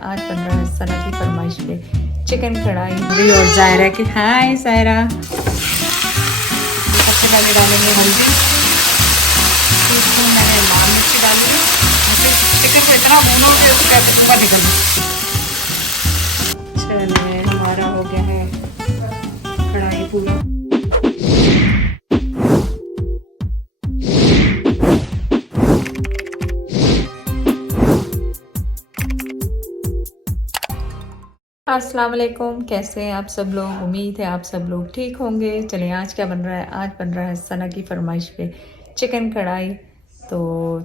आज बन रहा है सना की फरमाइश पे चिकन कढ़ाई और जायरा की। हाय जायरा। सबसे पहले डालेंगे हल्दी, फिर इसमें मैंने लाल मिर्ची डाली है। फिर चिकन को इतना भूनो कि उसका धुआं निकल। चलिए हमारा हो गया है कढ़ाई पूरा। अस्सलाम वालेकुम, कैसे हैं आप सब लोग। उम्मीद है आप सब लोग ठीक होंगे। चलिए आज क्या बन रहा है। आज बन रहा है सना की फरमाइश पे चिकन कढ़ाई। तो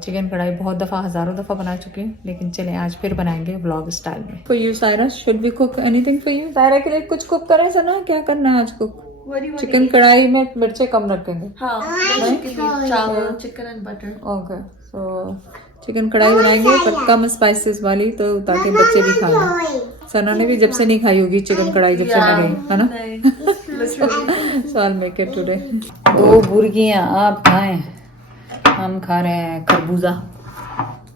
चिकन कढ़ाई बहुत दफ़ा हज़ारों दफ़ा बना चुके हैं, लेकिन चलें आज फिर बनाएंगे व्लॉग स्टाइल में। For you Saira, should we cook anything for you? Saira के लिए कुछ कुक करें सना? क्या करना है आज कुक? चिकन कढ़ाई में मिर्चें कम रखेंगे। चावल, chicken and butter. Okay, so chicken कढ़ाई बनाएंगे पर कम स्पाइसेस वाली, तो ताकि बच्चे भी खा लें। सना ने भी जब से नहीं खाई होगी चिकन कढ़ाई, जब से मैं गई, है ना? So I'll make it today. 2 बुर्गियां आप खाएं, हम खा रहे हैं खरबूजा।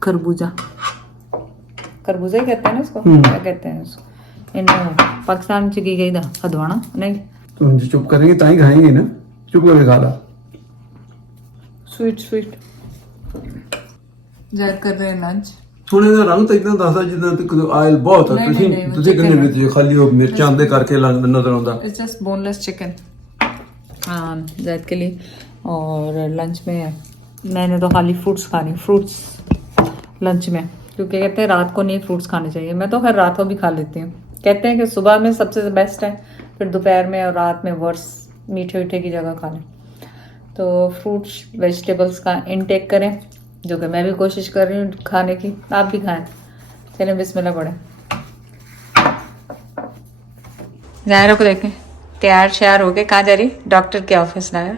खरबूजा खरबूजा ही कहते हैं ना इसको, क्या कहते हैं इसको? इन पाकिस्तान च की गई था हदवाना नहीं। तुम चुप करेंगे तो ही खाएंगे ना, चुप करके खा ला। स्वीट स्वीट जायद कर रहे हैं लंच। थोड़े ਦਾ ਰੰਗ ਤਾਂ ਇਦਾਂ ਦੱਸਦਾ ਜਿੱਦਾਂ ਤੇ ਆਇਲ ਬਹੁਤ ਆ। ਤੁਸੀਂ ਕਹਿੰਦੇ ਵਿੱਚ ਖਾਲੀ ਉਹ ਮਿਰਚਾਂ ਦੇ ਕਰਕੇ ਨਜ਼ਰ ਆਉਂਦਾ। इट्स जस्ट बोनलेस चिकन जायद के लिए। और लंच में मैंने तो खाली फ्रूट्स खानी, फ्रूट्स लंच में, क्योंकि कहते हैं रात को नहीं फ्रूट्स खाने चाहिए। मैं तो हर रात को भी खा लेती हूँ। कहते हैं कि सुबह में सबसे बेस्ट है, फिर दोपहर में और रात में वर्स, मीठे मीठे की जगह खा लें। तो फ्रूट्स वेजिटेबल्स का इनटेक करें, जो कि मैं भी कोशिश कर रही हूँ खाने की। आप भी खाएं। चलें बिस्मिल्लाह पढ़ें। जायरा को देखें तैयार श्यार हो गए। कहाँ जा रही? डॉक्टर के office. Zaira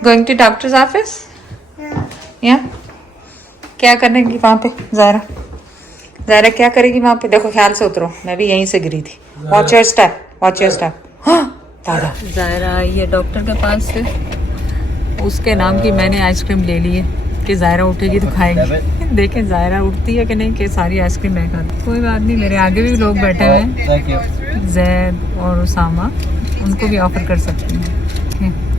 going to doctor's office. यहाँ क्या करनेगी वहाँ पे जायरा? जायरा क्या करेगी वहाँ पे? देखो ख्याल से उतरो, मैं भी यहीं से गिरी थी। Watch your step, watch your step. दादा जायरा आई है डॉक्टर के पास से। उसके नाम की मैंने आइसक्रीम ले ली है कि जायरा उठेगी तो खाएगी। देखें जायरा उठती है कि नहीं, कि सारी आइसक्रीम मैं खाती। कोई बात नहीं, मेरे आगे भी लोग बैठे हुए हैं, जैद और उसामा, उनको भी ऑफर कर सकती हैं।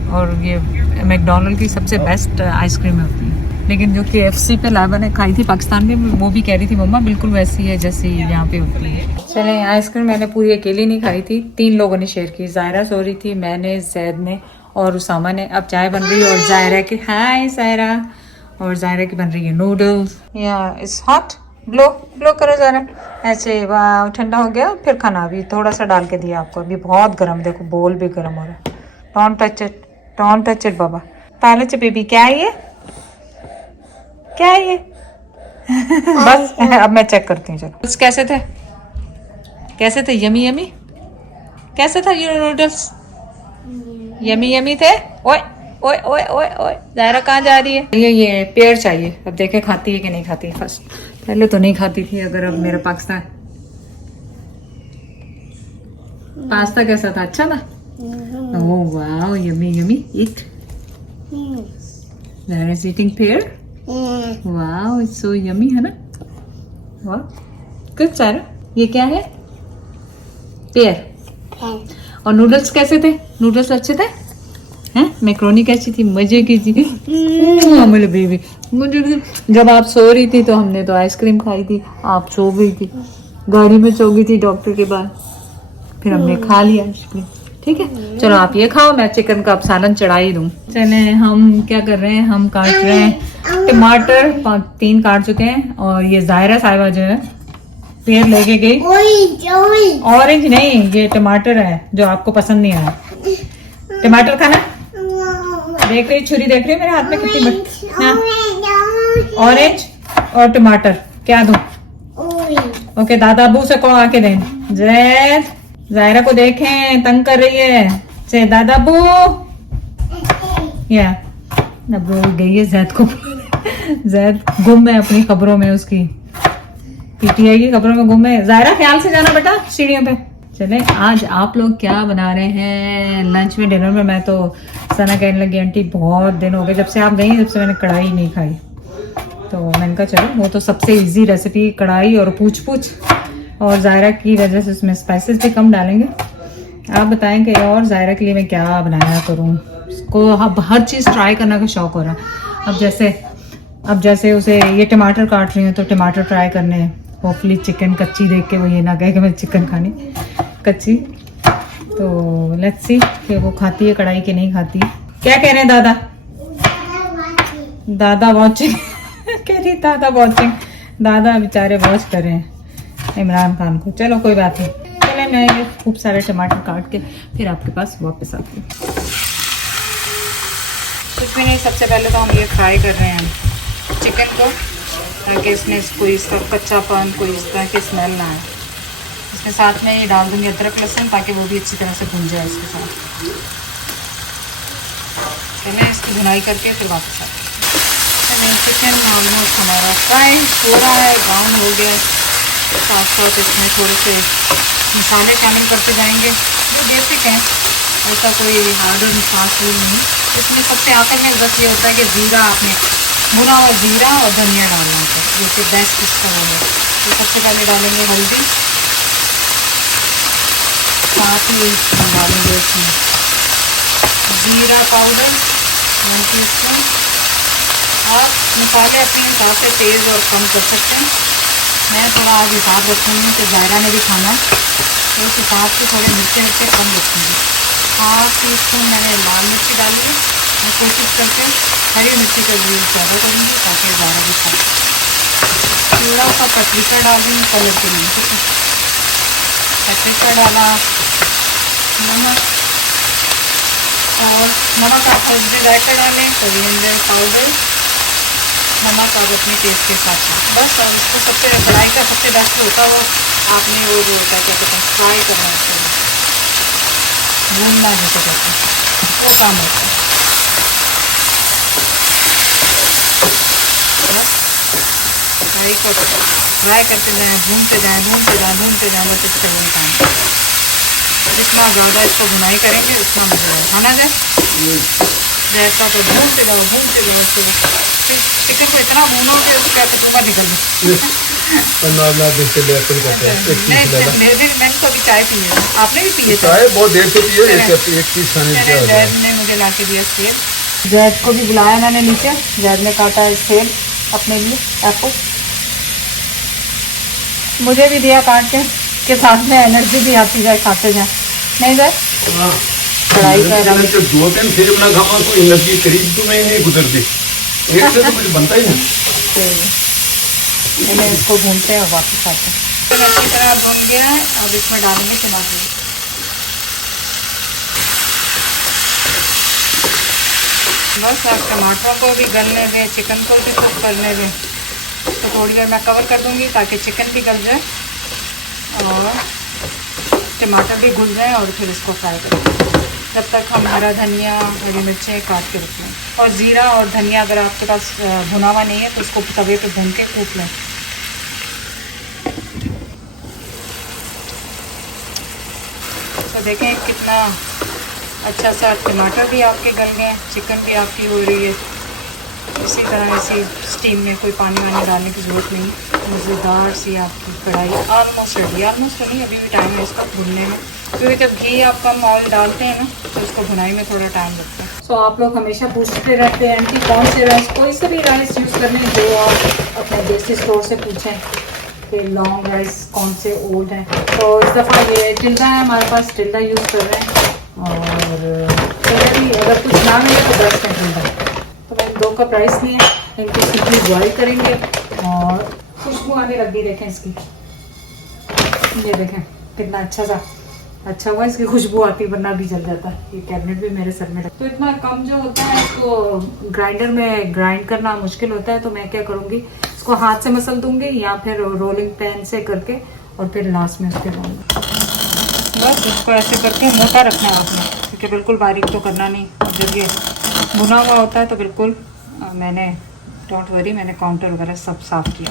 और ये मैकडोनल्ड की सबसे बेस्ट आइसक्रीम होती है, लेकिन जो KFC पे लाइबा ने खाई थी पाकिस्तान में, वो भी कह रही थी मम्मा बिल्कुल वैसी है जैसी यहाँ पे होती है। चले आइसक्रीम मैंने पूरी अकेली नहीं खाई थी, 3 लोगों ने शेयर की। जायरा सो रही थी, मैंने, जैद ने और उसामा ने। अब चाय बन रही है और जायरा की, हाय जायरा, और जायरा की बन रही है नूडल्स। या इट्स हॉट, ब्लो ब्लो करो जायरा ऐसे। वाह ठंडा हो गया। फिर खाना अभी थोड़ा सा डाल के दिया आपको, अभी बहुत गर्म, देखो बोल भी गर्म हो रहा है। Don't touch it, don't touch it बाबा। पालच बेबी क्या है ये, क्या है ये? बस अब मैं चेक करती हूँ। चलो कैसे थे, कैसे थे? यमी यमी कैसे था ये नूडल्स? यमी यमी थे। ओए ओए ओए ओए ओए जायरा कहाँ जा रही है? ये पेड़ चाहिए। अब देखे खाती है कि नहीं खाती। फर्स्ट पहले तो नहीं खाती थी। अगर अब मेरा पाकिस्तान पास्ता कैसा था? अच्छा था। Oh wow, yummy yummy. Eat. Zaira is eating पेड़। वाओ इट्स सो यमी, है ना? वाह गुड जायरा। ये क्या है? पेड़। और नूडल्स कैसे थे? नूडल्स अच्छे थे हैं? मैक्रोनी कैसी थी? मजे की थी। मेरे बेबी, मुझे जब आप सो रही थी तो हमने तो आइसक्रीम खाई थी, आप सो गई थी, गाड़ी में सो गई थी डॉक्टर के बाद, फिर हमने खा लिया आइसक्रीम। ठीक है चलो आप ये खाओ, मैं चिकन का अब सालन चढ़ा ही दूँ। चले हम क्या कर रहे हैं, हम काट रहे हैं टमाटर। 3 काट चुके हैं। और ये जायरा साहिबा जो है पेड़ लेके गई। ऑरेंज नहीं, ये टमाटर है जो आपको पसंद नहीं आया। टमाटर खाना? देख रही छुरी, देख रही मेरे हाथ में कितनी बड़ी। ऑरेंज और टमाटर क्या दूं? ओके दादा अबू से कहो आके दें। जैद जायरा को देखें, तंग कर रही है। से दादा अबू, या अबू गई है जैद को। जैद गुम है अपनी खबरों में, उसकी PTI की खबरों में गुम है। जायरा ख्याल से जाना बेटा सीढ़ियों पे। चले आज आप लोग क्या बना रहे हैं लंच में, डिनर में? मैं तो सना कहने लगी आंटी बहुत दिन हो गए जब से आप गई, जब से मैंने कढ़ाई नहीं खाई। तो मैंने कहा चलो वो तो सबसे इजी रेसिपी कढ़ाई और पूछ पूछ और ज़ायरा की वजह से उसमें स्पाइसेस भी कम डालेंगे। आप बताएं कि और ज़ायरा के लिए मैं क्या बनाया करूँ। उसको अब हर चीज़ ट्राई करने का शौक़ हो रहा है। अब जैसे उसे ये टमाटर काट रही हूँ तो टमाटर ट्राई करने हैं। होपफुली चिकन कच्ची देख के वो ये ना कहे कि मैं चिकन खानी कच्ची। तो लेट्स सी कि वो खाती है कढ़ाई के नहीं खाती। क्या कह रहे हैं दादा? दादा वॉचिंग कह रही दादा वॉचिंग। दादा बेचारे वॉच कर रहे हैं इमरान खान को। चलो कोई बात नहीं। चले मैं ये खूब सारे टमाटर काट के फिर आपके पास वापस आती हूँ। कुछ भी नहीं, सबसे पहले तो हम ये फ्राई कर रहे हैं चिकन को, ताकि इसमें कोई इसका कच्चापन, कोई इस तरह की स्मेल ना आए। इसके साथ में ये डाल दूँगी अदरक लहसुन, ताकि वो भी अच्छी तरह से भुन जाए इसके साथ। पहले इसकी भुनाई करके फिर वापस आती हूँ। चिकन ऑलमोस्ट हमारा फ्राई हो रहा है, ब्राउन हो गया। साथ साथ इसमें थोड़े से मसाले शामिल करते जाएंगे जो बेसिक हैं, ऐसा कोई हार्ड और खास नहीं। इसमें सबसे आखिर में बस ये होता है कि ज़ीरा, आपने भुना हुआ ज़ीरा और धनिया डालना होता है, जो कि बेस्ट इसका वो है। तो सबसे पहले डालेंगे हल्दी, साथ ही डालेंगे इसमें ज़ीरा पाउडर 1 टीस्पून। आप मसाले अपने हिसाब से तेज़ और कम कर सकते हैं। मैं थोड़ा आज हिसाब रखूँगी कि ज़ायरा ने भी खाना, तो उस हिसाब से थोड़े मिर्चे कम रखूँगी। 1/2 टीस्पून मैंने लाल मिर्ची डाली है। मैं कोशिश करके हरी मिर्ची का यूज़ ज़्यादा करूँगी ताकि ज़्यादा भी खाए। थोड़ा सा पपरिका डालूँगी कलर के लिए, ठीक है। पपरिका डाला, नमक, और नमक आप हल्दी जायका डालें, कोरिएंडर पाउडर, नमक आप अपने टेस्ट के साथ में। बस अब इसको सबसे कढ़ाई का सबसे बेस्ट होता है वो आपने वो जो होता है क्या कहते हैं फ्राई करना है, भूनना जिसे कहते हैं, वो काम होता है। फ्राई करते जाएँ, भूनते जाएँ, बस इसका वही काम। जितना ज़्यादा इसको भुनाई करेंगे उतना मज़ा खाना जाए। जैसा तो भूनते जाओ फिर चिकन को इतना भूनो कि उसका कचूमा निकल जाए। मैंने तो अभी चाय पी है, आपने भी पी है चाय? बहुत देर से पी है, एक चीज खाने जैद ने मुझे ला के दिया सेब। जैद को भी बुलाया मैंने नीचे, जैद ने काटा है सेब अपने लिए एप्पल, मुझे भी दिया काट के साथ में एनर्जी भी आती जाए खाते जाए। नहीं सर कढ़ाई का 2-3 सेब ना खावा तो एनर्जी करीब 2 महीने गुजरती, एक से तो कुछ बनता ही नहीं। मैंने इसको भूनते हैं और वापस आते हैं। तो अच्छी तरह भून गया है, अब इसमें डालेंगे टमाटर। बस अब टमाटरों को भी गलने दें, चिकन को भी कुक करने दें। तो थोड़ी देर मैं कवर कर दूंगी ताकि चिकन भी गल जाए और टमाटर भी घुल जाए, और फिर इसको फ्राई करें। जब तक हम हरा धनिया, हरी मिर्चें काट के रख लें, और ज़ीरा और धनिया अगर आपके पास भुना हुआ नहीं है तो उसको तवे पे भून के कूट लें। तो देखें कितना अच्छा सा टमाटर भी आपके गल गए, चिकन भी आपकी हो रही है। इसी तरह इसी स्टीम में कोई पानी वानी डालने की ज़रूरत नहीं। मज़ेदार सी आपकी कढ़ाई ऑलमोस्ट रेडी, अभी भी टाइम है इसका भुनने में, क्योंकि जब घी आप कम ऑयल डालते हैं ना तो उसको भुनाई में थोड़ा टाइम लगता है। सो आप लोग हमेशा पूछते रहते हैं कि कौन से राइस, कोई से भी राइस यूज़ करने जो आप अपने देसी स्टोर से पूछें कि लॉन्ग राइस कौन से ओल्ड हैं। तो इस दफ़ा ये टिल्डा है हमारे पास, टिल्डा यूज़ कर रहे हैं। और भी अगर कुछ ना मिले तो 10 है टिल्डा। तो मैंने 2 कप राइस लिए, इनको सिंपली बॉयल करेंगे और खुशबू आने लग गई। देखें इसकी, ये देखें कितना अच्छा हुआ इसकी खुशबू आती, वरना भी जल जाता। ये कैबिनेट भी मेरे सर में लग, तो इतना कम जो होता है इसको ग्राइंडर में ग्राइंड करना मुश्किल होता है। तो मैं क्या करूँगी, इसको हाथ से मसल दूँगी या फिर रोलिंग पैन से करके, और फिर लास्ट में उसके बस इसको ऐसे करके मोटा रखना है आपने, क्योंकि बिल्कुल बारीक तो करना नहीं। जब ये भुना हुआ होता है तो बिल्कुल मैंने डोंट वरी, मैंने काउंटर वगैरह सब साफ़ किया।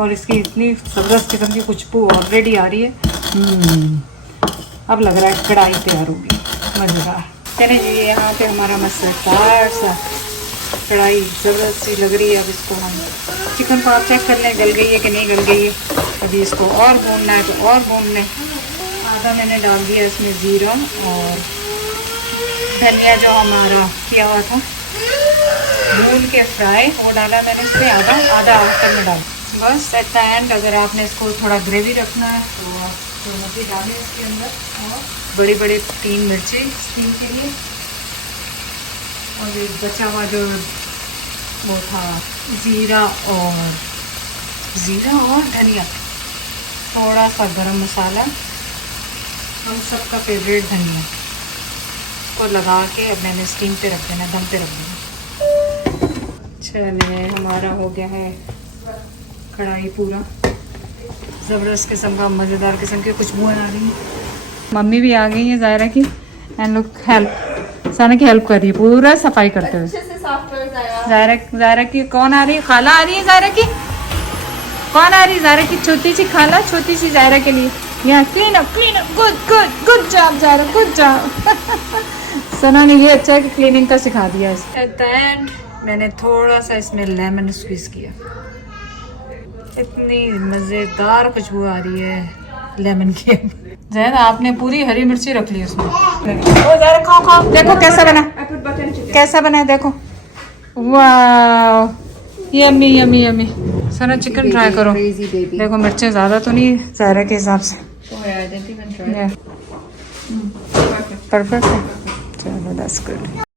और इसकी इतनी ज़बरदस्त किस्म की खुशबू ऑलरेडी आ रही है। अब लग रहा है कढ़ाई तैयार होगी, मज़ेदार। चले जी, यहाँ पे हमारा मसालेदार सा कढ़ाई ज़बरदस्त सी लग रही है। अब इसको हम चिकन को आप चेक कर लें गल गई है कि नहीं गल गई है। अभी इसको और भूनना है तो और भून लें। आधा मैंने डाल दिया इसमें ज़ीरा और धनिया जो हमारा किया हुआ था भून के फ्राई, वो डाला मैंने इसमें आधा आधा आफ्टर में डाल। बस एट द एंड अगर आपने इसको थोड़ा ग्रेवी रखना है तो आप टमाटर डालें इसके अंदर और बड़ी बड़ी 3 मिर्ची स्टीम के लिए, और एक बचा हुआ जो वो था ज़ीरा और धनिया, थोड़ा सा गरम मसाला, हम सबका फेवरेट धनिया को लगा के अब मैंने स्टीम पे रख देना, दम पे रख देना। चलिए हमारा हो गया है कढ़ाई पूरा ज़बरदस्त किस्म का, मज़ेदार किस्म की खुशबू आ रही है। मम्मी भी आ गई है ज़ायरा की, एंड लुक हेल्प साना की हेल्प कर रही है पूरा सफाई करते हुए। अच्छे से साफ कर जाएगा। ज़ायरा की कौन आ रही है? खाला आ रही है ज़ायरा की। कौन आ रही है? ज़ायरा की छोटी सी खाला, छोटी सी ज़ायरा के लिए। यहाँ clean up good job Zaira, good job. Sana ने ये अच्छा है कि क्लीनिंग का सिखा दिया। एट द एंड मैंने थोड़ा सा इसमें लेमन स्क्वीज किया, इतनी मज़ेदार खुशबू आ रही है लेमन की। ज़ायरा आपने पूरी हरी मिर्ची रख ली उसमें। ओ ज़ायरा खाओ खाओ, देखो कैसा बना, कैसा बना है देखो। वाह यम्मी यम्मी यम्मी। सना चिकन ट्राई करो, देखो मिर्चें ज़्यादा तो नहीं ज़ायरा के हिसाब से। परफेक्ट है, चलो दैट्स गुड।